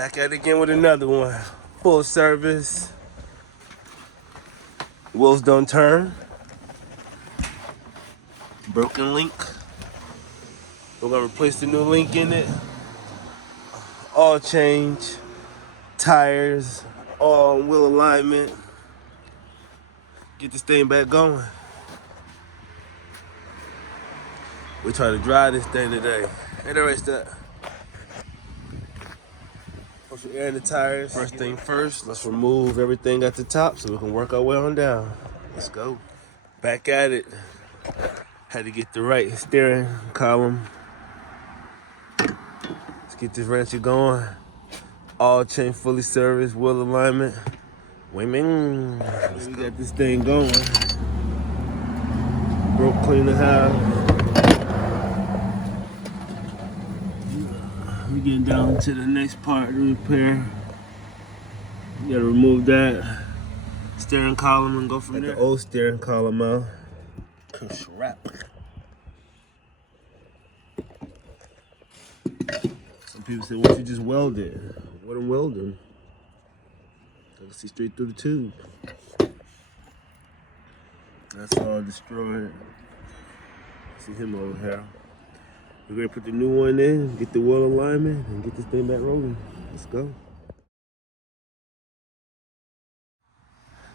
Back at it again with another one. Full service. Wheels don't turn. Broken link. We're gonna replace the new link in it. All change. Tires. All wheel alignment. Get this thing back going. We try to drive this thing today. Hey, the race that. Put some air in the tires. First thing first, let's remove everything at the top so we can work our way on down. Let's go. Back at it. Had to get the right steering column. Let's get this wrench going. All chain fully serviced, wheel alignment. We got this thing going. Broke clean the house. We're getting down to the next part of the repair. You gotta remove that steering column and go from there. The old steering column out. Wrap. Some people say, "What you just welded?" What I'm welding? I can see straight through the tube. That's all destroyed. See him over here. We're gonna put the new one in, get the wheel alignment, and get this thing back rolling. Let's go.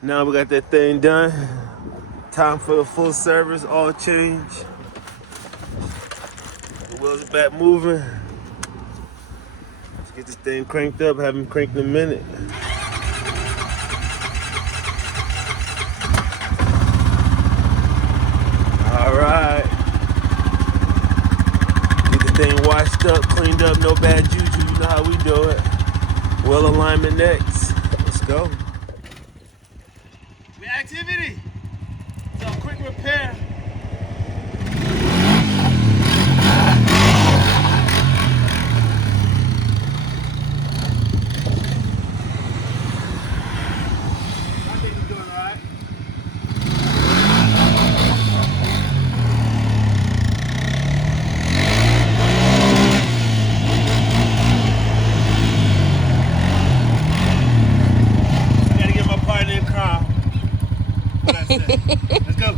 Now we got that thing done. Time for the full service, all change. The wheels are back moving. Let's get this thing cranked up, have them cranked in a minute. All right. Thing washed up, cleaned up, no bad juju, you know how we do it. Wheel alignment next. Let's go. Reactivity. So quick repair. I think you're doing all right. Let's go.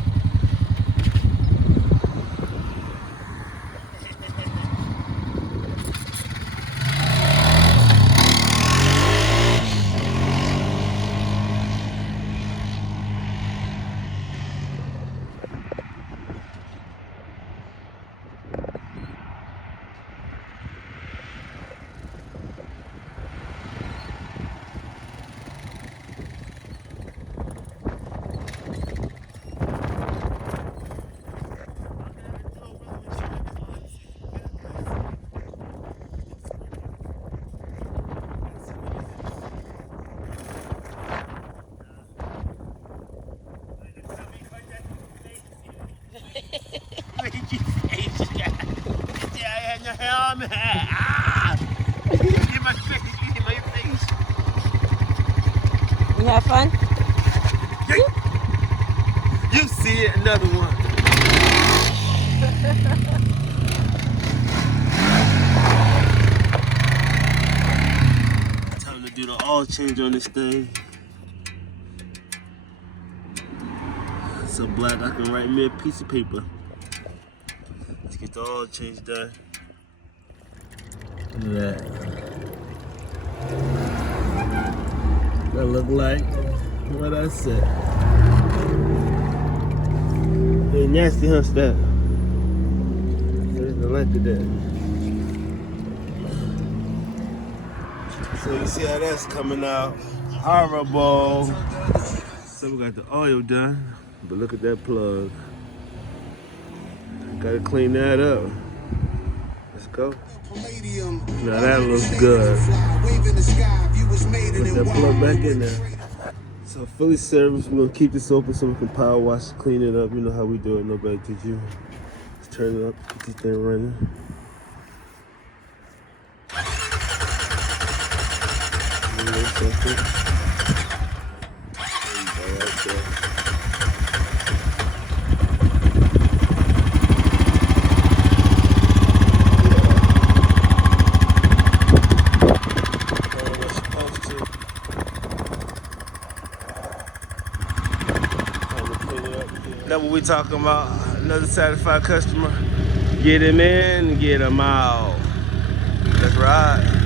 You have fun? You see it, another one. Time to do the oil change on this thing. So black I can write me a piece of paper. Let's get the oil change done. Look at that. That look like what I said. Hey, nasty, huh, Steph? I like that. So you see how that's coming out. Horrible. So we got the oil done, but look at that plug. Gotta clean that up. Let's go. Now that looks good. Put that plug back in there. So fully serviced, we're gonna keep this open so we can power wash, clean it up. You know how we do it, nobody teach you. Let's turn it up, get this thing running. That's what we talking about. Another satisfied customer. Get him in, get him out. Let's ride.